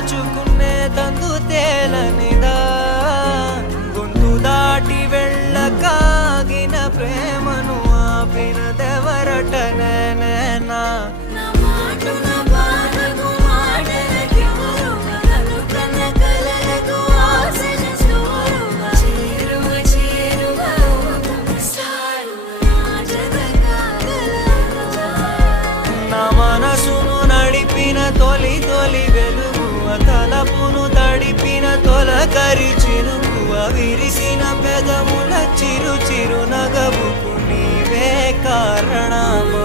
దాచుకునే తందు తేలనిదా? గొంతు దాటి వెళ్ళకాగిన ప్రేమను ఆపినదెవరట నేనేనా? నా మాటున బాధకు తొలకరి చిరుకువ విరిసిన పెదముల చిరు చిరు నగవుకు నీవే కారణము.